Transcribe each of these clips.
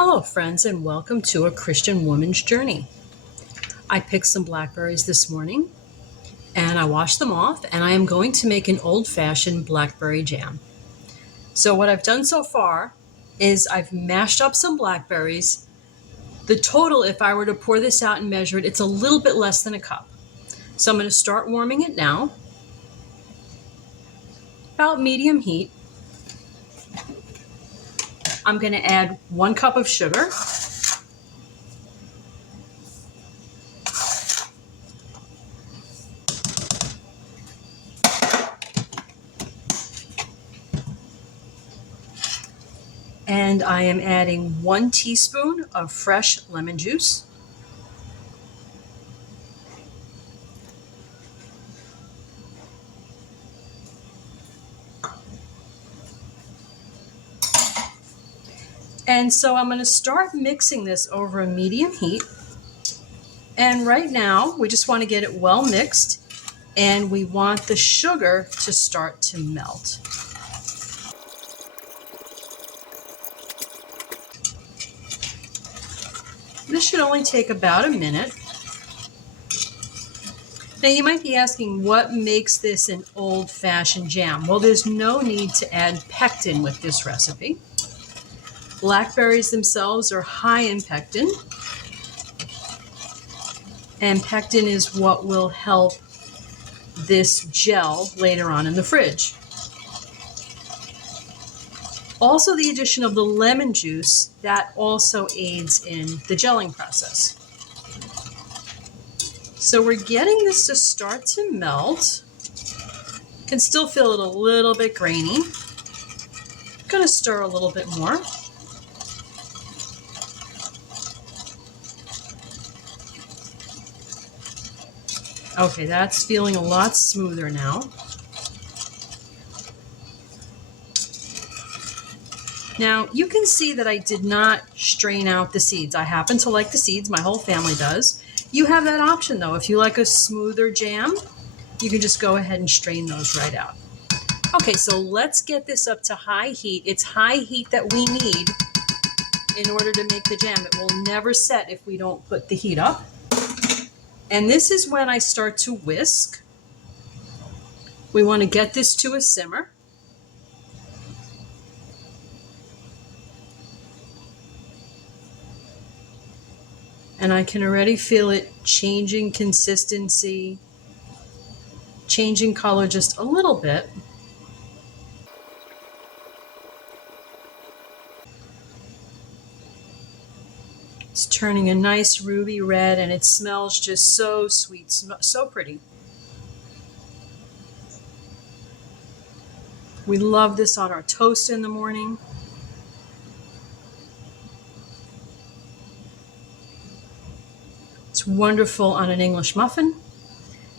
Hello, friends, and welcome to A Christian Woman's Journey. I picked some blackberries this morning, and I washed them off, and I am going to make an old-fashioned blackberry jam. So what I've done so far is I've mashed up some blackberries. The total, if I were to pour this out and measure it, it's a little bit less than a cup. So I'm going to start warming it now, about medium heat. I'm going to add 1 cup of sugar. And I am adding 1 teaspoon of fresh lemon juice. And so I'm going to start mixing this over a medium heat. And right now, we just want to get it well mixed, and we want the sugar to start to melt. This should only take about a minute. Now you might be asking, what makes this an old-fashioned jam? Well, there's no need to add pectin with this recipe. Blackberries themselves are high in pectin, and pectin is what will help this gel later on in the fridge. Also, the addition of the lemon juice, that also aids in the gelling process. So we're getting this to start to melt. You can still feel it a little bit grainy. I'm going to stir a little bit more. Okay, that's feeling a lot smoother now. Now, you can see that I did not strain out the seeds. I happen to like the seeds. My whole family does. You have that option, though. If you like a smoother jam, you can just go ahead and strain those right out. Okay, so let's get this up to high heat. It's high heat that we need in order to make the jam. It will never set if we don't put the heat up. And this is when I start to whisk. We want to get this to a simmer. And I can already feel it changing consistency, changing color just a little bit. It's turning a nice ruby red, and it smells just so sweet, so pretty. We love this on our toast in the morning. It's wonderful on an English muffin.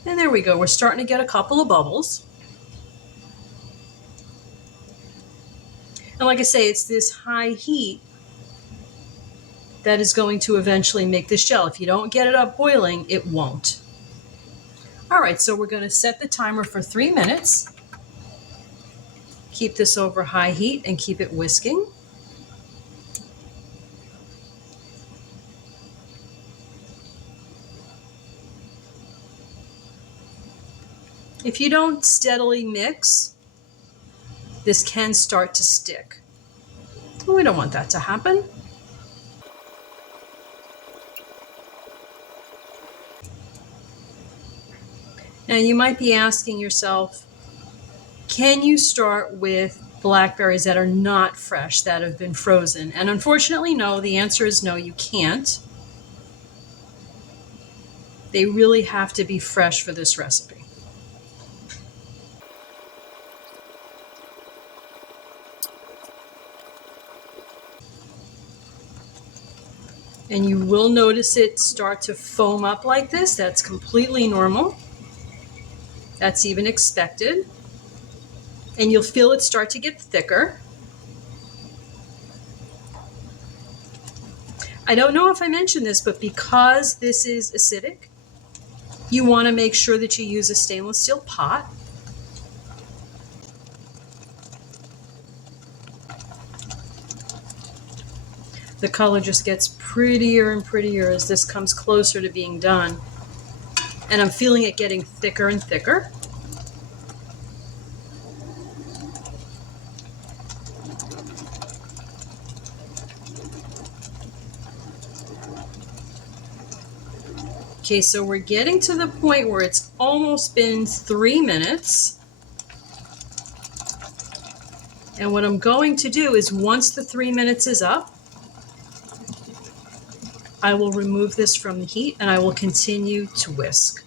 And there we go. We're starting to get a couple of bubbles. And like I say, it's this high heat that is going to eventually make this gel. If you don't get it up boiling, it won't. All right, so we're going to set the timer for 3 minutes. Keep this over high heat and keep it whisking. If you don't steadily mix, this can start to stick. We don't want that to happen. Now you might be asking yourself, can you start with blackberries that are not fresh, that have been frozen? And unfortunately, no. The answer is no, you can't. They really have to be fresh for this recipe. And you will notice it start to foam up like this. That's completely normal. That's even expected. And you'll feel it start to get thicker. I don't know if I mentioned this, but because this is acidic, you want to make sure that you use a stainless steel pot. The color just gets prettier and prettier as this comes closer to being done. And I'm feeling it getting thicker and thicker. Okay, so we're getting to the point where it's almost been 3 minutes. And what I'm going to do is once the 3 minutes is up, I will remove this from the heat and I will continue to whisk.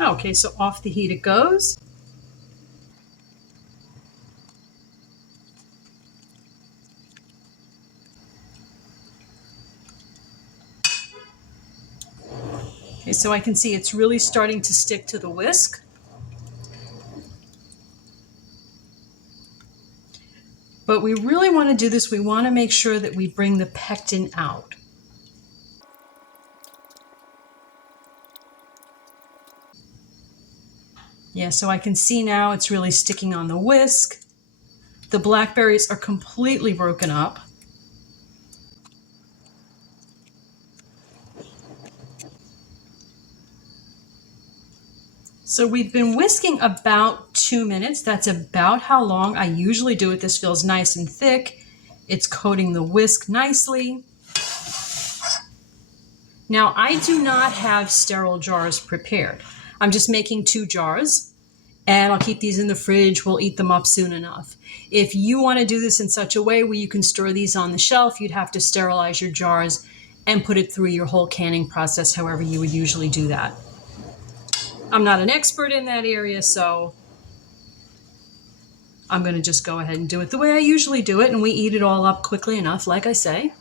Okay, so off the heat it goes. Okay, so I can see it's really starting to stick to the whisk. But we really want to do this, we want to make sure that we bring the pectin out. Yeah, so I can see now it's really sticking on the whisk. The blackberries are completely broken up. So we've been whisking about 2 minutes. That's about how long I usually do it. This feels nice and thick. It's coating the whisk nicely. Now, I do not have sterile jars prepared. I'm just making 2 jars, and I'll keep these in the fridge. We'll eat them up soon enough. If you want to do this in such a way where you can store these on the shelf, you'd have to sterilize your jars and put it through your whole canning process, however you would usually do that. I'm not an expert in that area, so I'm going to just go ahead and do it the way I usually do it, and we eat it all up quickly enough, like I say.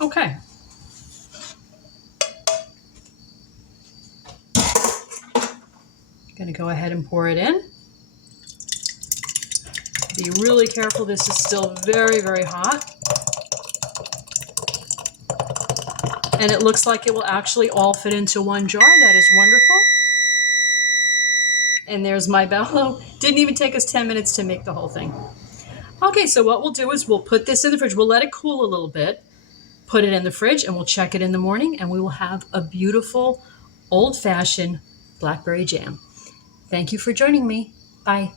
Okay. Going to go ahead and pour it in. Be really careful, this is still very, very hot. And it looks like it will actually all fit into one jar. That is wonderful. And there's my bellow. Didn't even take us 10 minutes to make the whole thing. Okay, so what we'll do is we'll put this in the fridge. We'll let it cool a little bit, put it in the fridge, and we'll check it in the morning, and we will have a beautiful old-fashioned blackberry jam. Thank you for joining me. Bye.